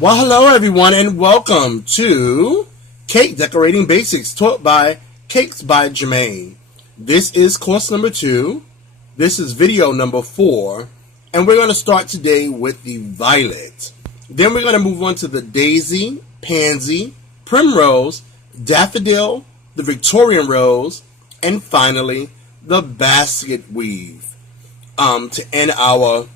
Well, hello everyone, and welcome to Cake Decorating Basics, taught by Cakes by Jermaine. This is course number 2. This is video number 4, and we're going to start today with the violet. Then we're going to move on to the daisy, pansy, primrose, daffodil, the Victorian rose, and finally the basket weave to end our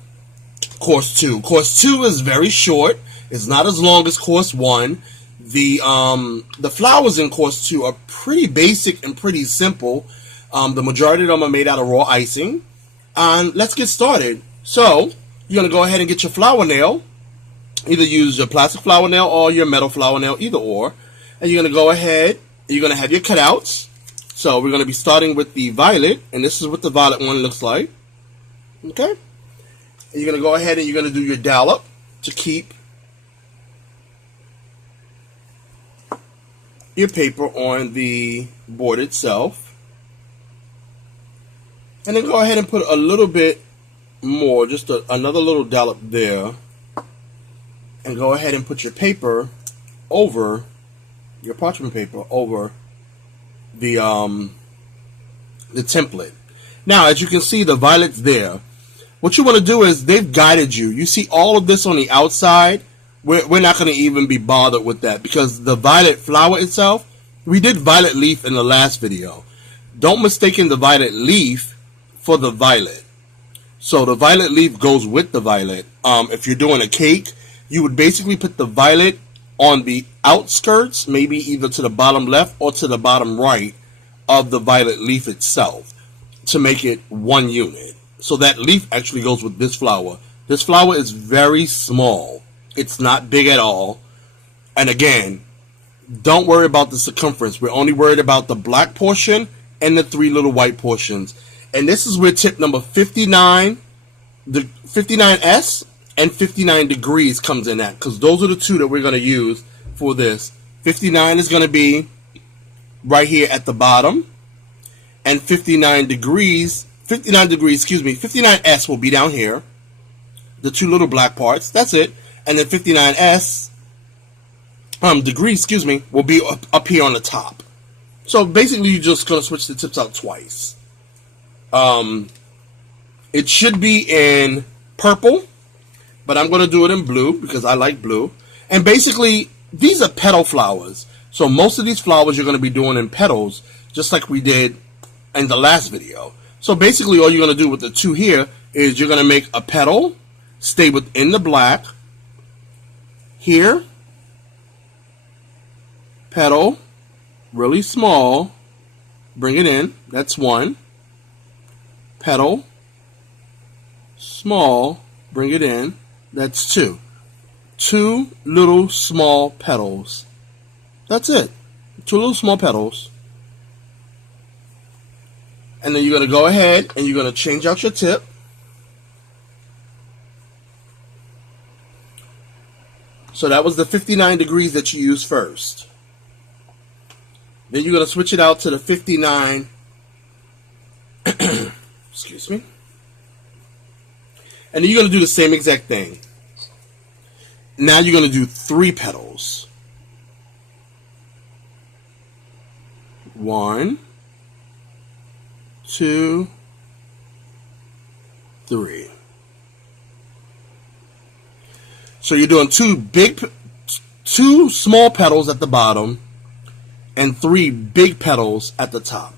course 2. Course 2 is very short. It's not as long as course 1. The flowers in course 2 are pretty basic and pretty simple. The majority of them are made out of raw icing. And let's get started. So you're going to go ahead and get your flower nail. Either use your plastic flower nail or your metal flower nail, either or. And you're going to go ahead, you're going to have your cutouts. So we're going to be starting with the violet, and this is what the violet one looks like. Okay? And you're going to go ahead and you're going to do your dollop to keep your paper on the board itself. And then go ahead and put a little bit more, just another little dollop there. And go ahead and put your paper over, your parchment paper over the template. Now, as you can see, the violet's there. What you want to do is, they've guided you. You see all of this on the outside. We're not going to even be bothered with that, because the violet flower itself, we did violet leaf in the last video. Don't mistake the violet leaf for the violet. So the violet leaf goes with the violet. If you're doing a cake, you would basically put the violet on the outskirts, maybe either to the bottom left or to the bottom right of the violet leaf itself, to make it one unit. So that leaf actually goes with this flower. This flower is very small. It's not big at all. And again, don't worry about the circumference. We're only worried about the black portion and the 3 little white portions. And this is where tip number 59, the 59S and 59 degrees comes in at, because those are the 2 that we're going to use for this. 59 is going to be right here at the bottom, and 59S will be down here. The 2 little black parts, that's it. And then 59S degrees, will be up here on the top. So basically, you're just going to switch the tips out twice. It should be in purple, but I'm going to do it in blue because I like blue. And basically, these are petal flowers. So most of these flowers you're going to be doing in petals, just like we did in the last video. So basically, all you're going to do with the 2 here is you're going to make a petal, stay within the black. Here, petal, really small, bring it in, that's 1. Petal, small, bring it in, that's 2. 2 little small petals. That's it. 2 little small petals. And then you're going to go ahead and you're going to change out your tip. So that was the 59 degrees that you used first. Then you're going to switch it out to the 59, excuse me. And then you're going to do the same exact thing. Now you're going to do 3 petals. 1, 2, 3. So you're doing 2 small petals at the bottom and 3 big petals at the top.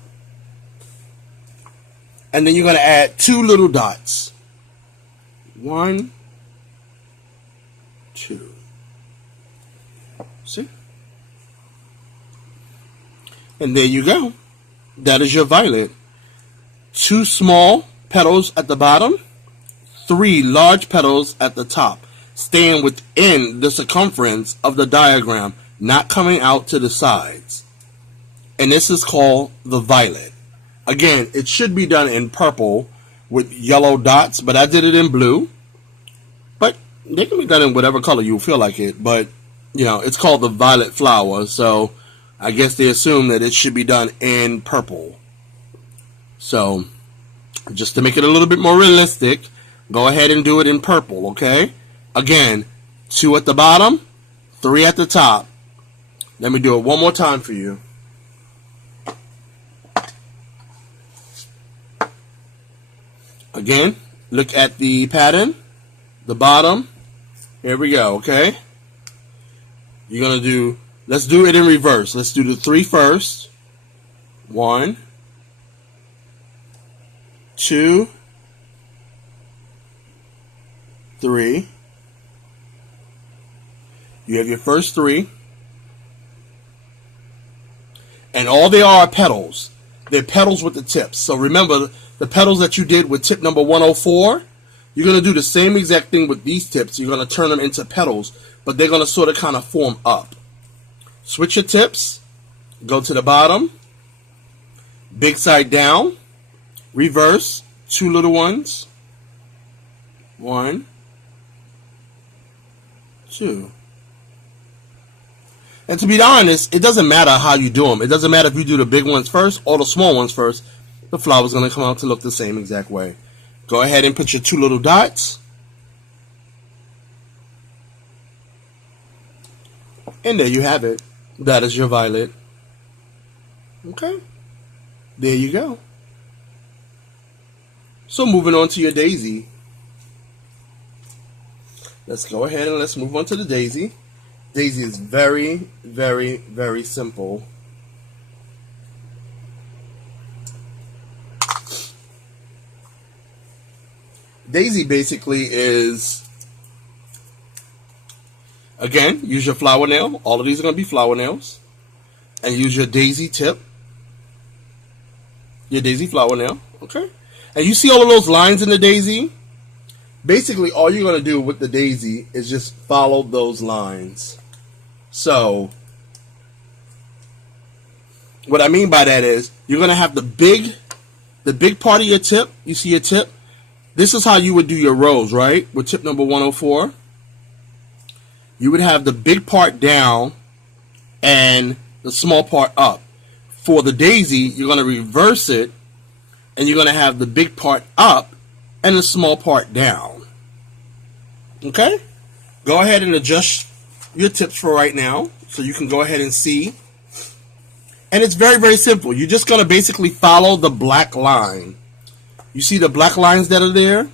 And then you're going to add 2 little dots. 1, 2. See? And there you go. That is your violet. 2 small petals at the bottom, 3 large petals at the top, staying within the circumference of the diagram, not coming out to the sides. And this is called the violet. Again, it should be done in purple with yellow dots, but I did it in blue. But they can be done in whatever color you feel like it. But, you know, it's called the violet flower, so I guess they assume that it should be done in purple. So, just to make it a little bit more realistic, go ahead and do it in purple, okay? Again, 2 at the bottom, 3 at the top. Let me do it one more time for you. Again, look at the pattern, the bottom. Here we go, okay? You're going to do, let's do it in reverse. Let's do the 3 first. 1, 2, 3. You have your first 3. And all they are petals. They're petals with the tips. So remember, the petals that you did with tip number 104, you're going to do the same exact thing with these tips. You're going to turn them into petals, but they're going to sort of kind of form up. Switch your tips. Go to the bottom. Big side down. Reverse. 2 little ones. 1, 2. And to be honest, it doesn't matter how you do them. It doesn't matter if you do the big ones first or the small ones first. The flower's going to come out to look the same exact way. Go ahead and put your 2 little dots. And there you have it. That is your violet. Okay. There you go. So moving on to your daisy. Let's go ahead and let's move on to the daisy. Daisy is very, very, very simple. Daisy basically is, again, use your flower nail. All of these are going to be flower nails. And use your daisy tip. Your daisy flower nail. Okay. And you see all of those lines in the daisy? Basically, all you're going to do with the daisy is just follow those lines. So, what I mean by that is, you're going to have the big part of your tip. You see your tip? This is how you would do your rose, right? With tip number 104. You would have the big part down and the small part up. For the daisy, you're going to reverse it, and you're going to have the big part up and the small part down. Okay? Go ahead and adjust your tips for right now so you can go ahead and see. And it's very, very simple. You're just going to basically follow the black line. You see the black lines that are there?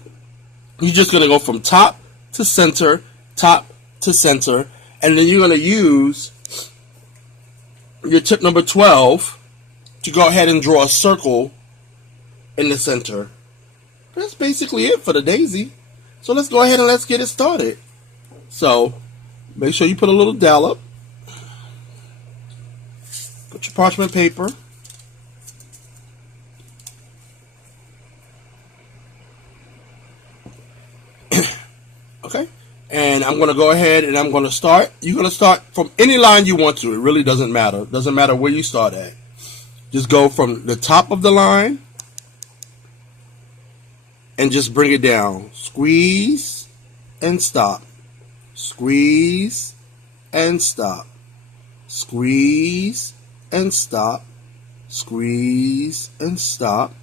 You're just going to go from top to center, and then you're going to use your tip number 12 to go ahead and draw a circle in the center. That's basically it for the daisy. So let's go ahead and let's get it started. So make sure you put a little dollop. Put your parchment paper. Okay. And I'm going to go ahead and I'm going to start. You're going to start from any line you want to. It really doesn't matter. It doesn't matter where you start at. Just go from the top of the line and just bring it down. Squeeze and stop. Squeeze and stop. Squeeze and stop. Squeeze and stop.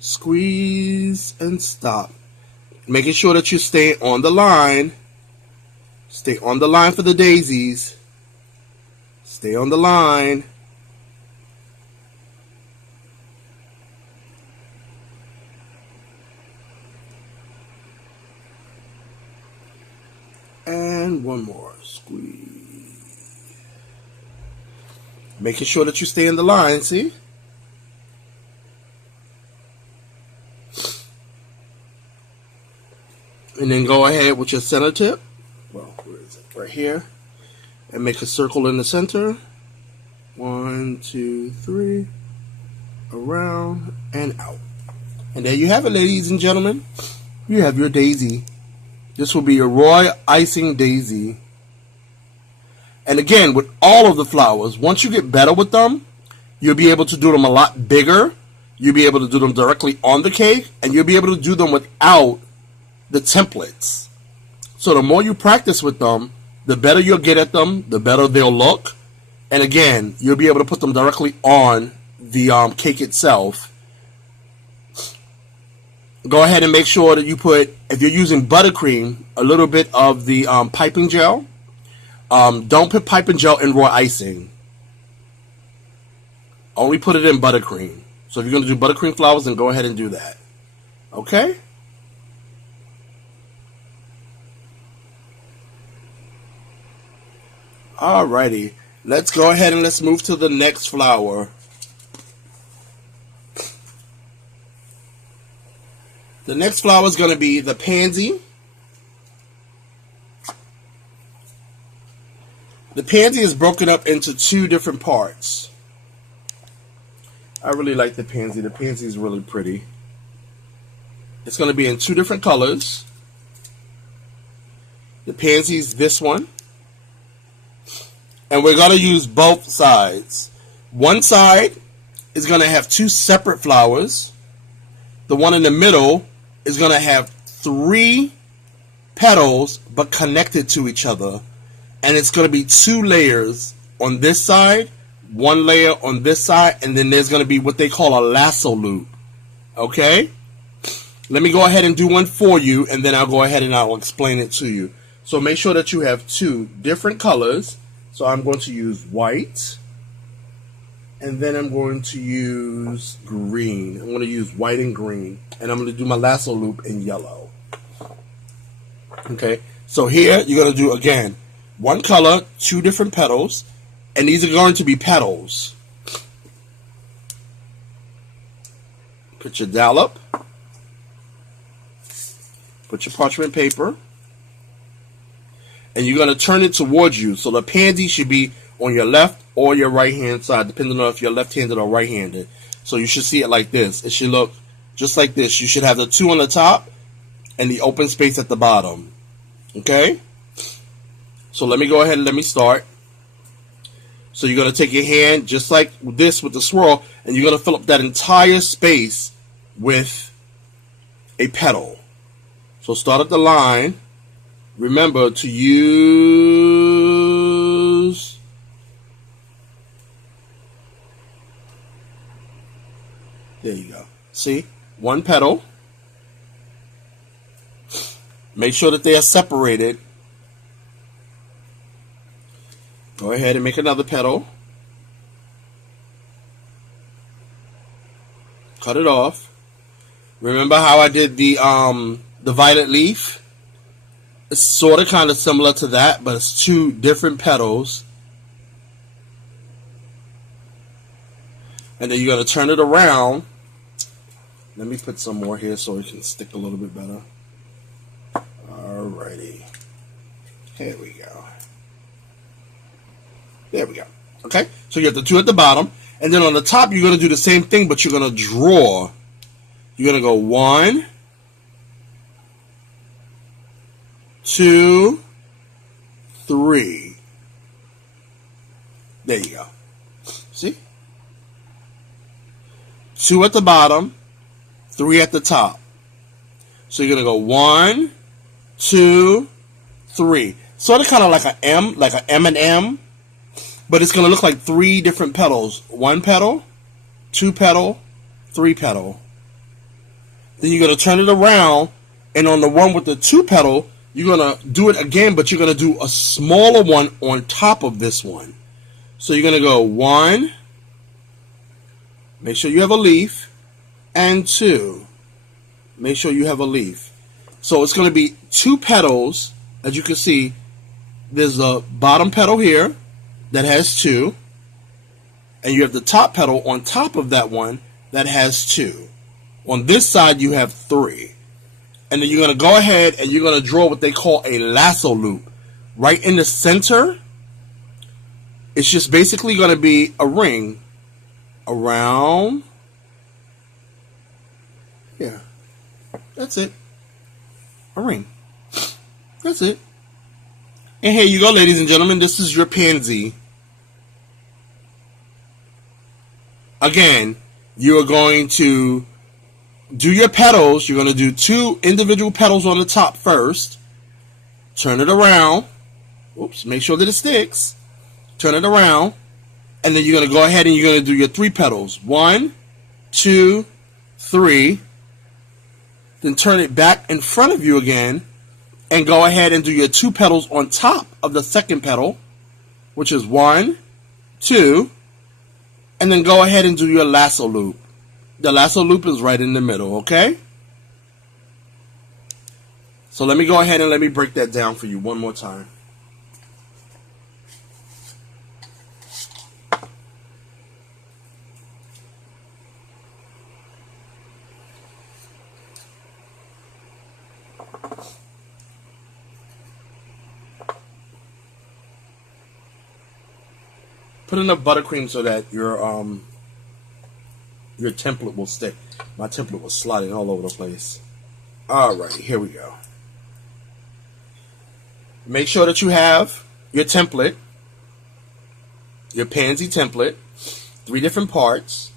Squeeze and stop. Making sure that you stay on the line. Stay on the line for the daisies. Stay on the line. And one more. Squeeze. Making sure that you stay in the line, see? And then go ahead with your center tip. Well, where is it? Right here. And make a circle in the center. 1, 2, 3. Around and out. And there you have it, ladies and gentlemen. You have your daisy. This will be your Royal Icing daisy. And again, with all of the flowers, once you get better with them, you'll be able to do them a lot bigger. You'll be able to do them directly on the cake. And you'll be able to do them without the templates. So the more you practice with them, the better you'll get at them, the better they'll look. And again, you'll be able to put them directly on the cake itself. Go ahead and make sure that you put, if you're using buttercream, a little bit of the piping gel Don't put piping gel in raw icing. Only put it in buttercream. So if you're going to do buttercream flowers, then go ahead and do that. Okay? Alrighty. Let's go ahead and let's move to the next flower. The next flower is going to be the Pansy. The Pansy is broken up into two different parts. I really like the Pansy. The Pansy is really pretty. It's going to be in two different colors. The Pansy is this one. And we're going to use both sides. One side is going to have two separate flowers. The one in the middle is going to have 3 petals but connected to each other. And it's going to be 2 layers on this side, 1 layer on this side, and then there's going to be what they call a lasso loop. Okay? Let me go ahead and do one for you, and then I'll go ahead and I'll explain it to you. So make sure that you have 2 different colors. So I'm going to use white, and then I'm going to use green. I'm going to use white and green, and I'm going to do my lasso loop in yellow. Okay, so here you're going to do, again, 1 color, 2 different petals, and these are going to be petals. Put your dollop, put your parchment paper, and you're going to turn it towards you. So the pansy should be on your left or your right hand side, depending on if you're left-handed or right-handed. So you should see it like this. It should look just like this. You should have the 2 on the top and the open space at the bottom. Okay? So let me go ahead and let me start. So you're going to take your hand just like this with the swirl, and you're going to fill up that entire space with a petal. So start at the line. Remember to use there you go. See? 1 petal. Make sure that they are separated. Go ahead and make another petal. Cut it off. Remember how I did the violet leaf? It's sort of kind of similar to that, but it's 2 different petals. And then you're going to turn it around. Let me put some more here so it can stick a little bit better. Alrighty. Here we go. There we go. Okay, so you have the 2 at the bottom. And then on the top, you're going to do the same thing, but you're going to draw. You're going to go 1, 2, 3. There you go. See? 2 at the bottom, 3 at the top. So you're going to go 1, 2, 3. Sort of kind of like an M, like an M&M. But it's going to look like 3 different petals. 1 petal, 2 petal, 3 petal. Then you're going to turn it around, and on the one with the 2 petal, you're going to do it again, but you're going to do a smaller one on top of this one. So you're going to go 1, make sure you have a leaf, and 2. Make sure you have a leaf. So it's going to be 2 petals. As you can see, there's a bottom petal here that has 2, and you have the top petal on top of that one that has 2. On this side, you have 3. And then you're going to go ahead and you're going to draw what they call a lasso loop. Right in the center, it's just basically going to be a ring around here. That's it. A ring. That's it. And here you go, ladies and gentlemen. This is your pansy. Again, you are going to do your petals. You're going to do 2 individual petals on the top first. Turn it around. Oops, make sure that it sticks. Turn it around. And then you're going to go ahead and you're going to do your 3 petals. 1, 2, 3. Then turn it back in front of you again. and go ahead and do your 2 petals on top of the second petal, which is 1, 2, and then go ahead and do your lasso loop. The lasso loop is right in the middle, okay? So let me go ahead and let me break that down for you one more time. Put enough buttercream so that your template will stick. My template was sliding all over the place. Alright, here we go. Make sure that you have your template, your Pansy template, 3 different parts.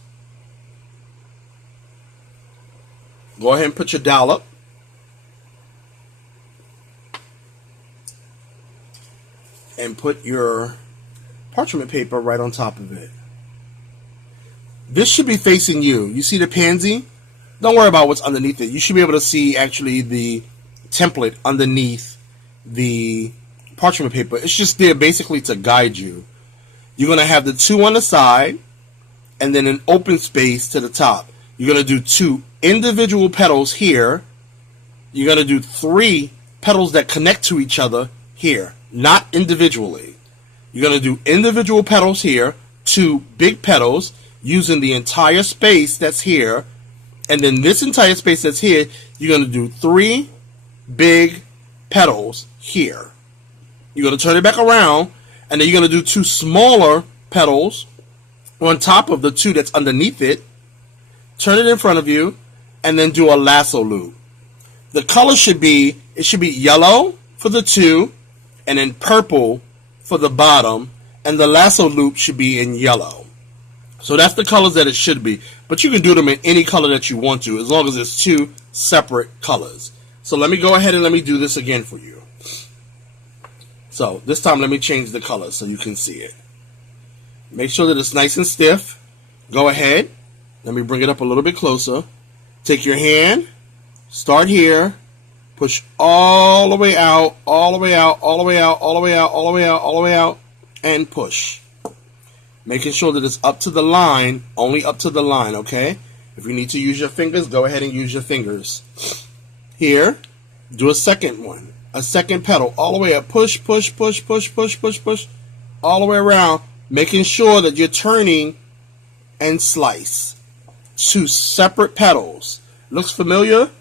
Go ahead and put your dollop. And put your parchment paper right on top of it. This should be facing you. You see the Pansy? Don't worry about what's underneath it. You should be able to see actually the template underneath the parchment paper. It's just there basically to guide you. You're going to have the 2 on the side and then an open space to the top. You're going to do 2 individual petals here. You're going to do 3 petals that connect to each other here, not individually. You're going to do individual petals here, 2 big petals using the entire space that's here, and then this entire space that's here, you're going to do 3 big petals here. You're going to turn it back around, and then you're going to do 2 smaller petals on top of the 2 that's underneath it. Turn it in front of you, and then do a lasso loop. The color should be yellow for the 2, and then purple for the bottom, and the lasso loop should be in yellow. So that's the colors that it should be, but you can do them in any color that you want to, as long as it's 2 separate colors. So let me go ahead and let me do this again for you. So this time let me change the color so you can see it. Make sure that it's nice and stiff. Go ahead, let me bring it up a little bit closer. Take your hand, start here, push all the way out, all the way out, all the way out, all the way out, all the way out, all the way out, and push. Making sure that it's up to the line, only up to the line, okay? If you need to use your fingers, go ahead and use your fingers. Here, do a second one, a second petal, all the way up, push, push, push, push, push, push, push, all the way around, making sure that you're turning and slice. 2 separate petals. Looks familiar?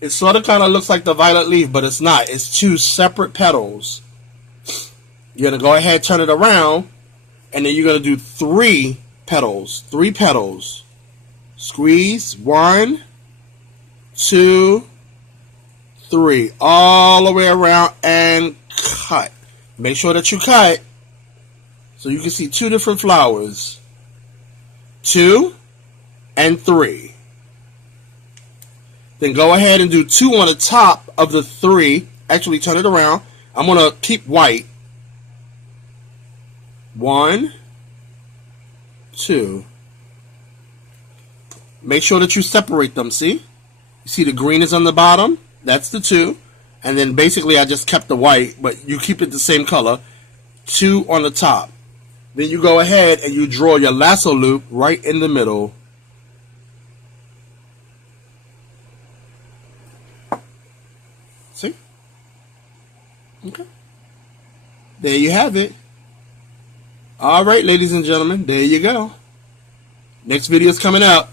It sort of kind of looks like the violet leaf, but it's not. It's 2 separate petals. You're going to go ahead, turn it around, and then you're going to do 3 petals. 3 petals. Squeeze. 1, 2, 3. All the way around and cut. Make sure that you cut so you can see 2 different flowers. 2 and 3. Then go ahead and do 2 on the top of the 3. Actually, turn it around. I'm going to keep white. 1, 2. Make sure that you separate them, see? You see the green is on the bottom? That's the 2. And then basically I just kept the white, but you keep it the same color. 2 on the top. Then you go ahead and you draw your lasso loop right in the middle. See? Okay. There you have it. Alright, ladies and gentlemen, there you go. Next video is coming out.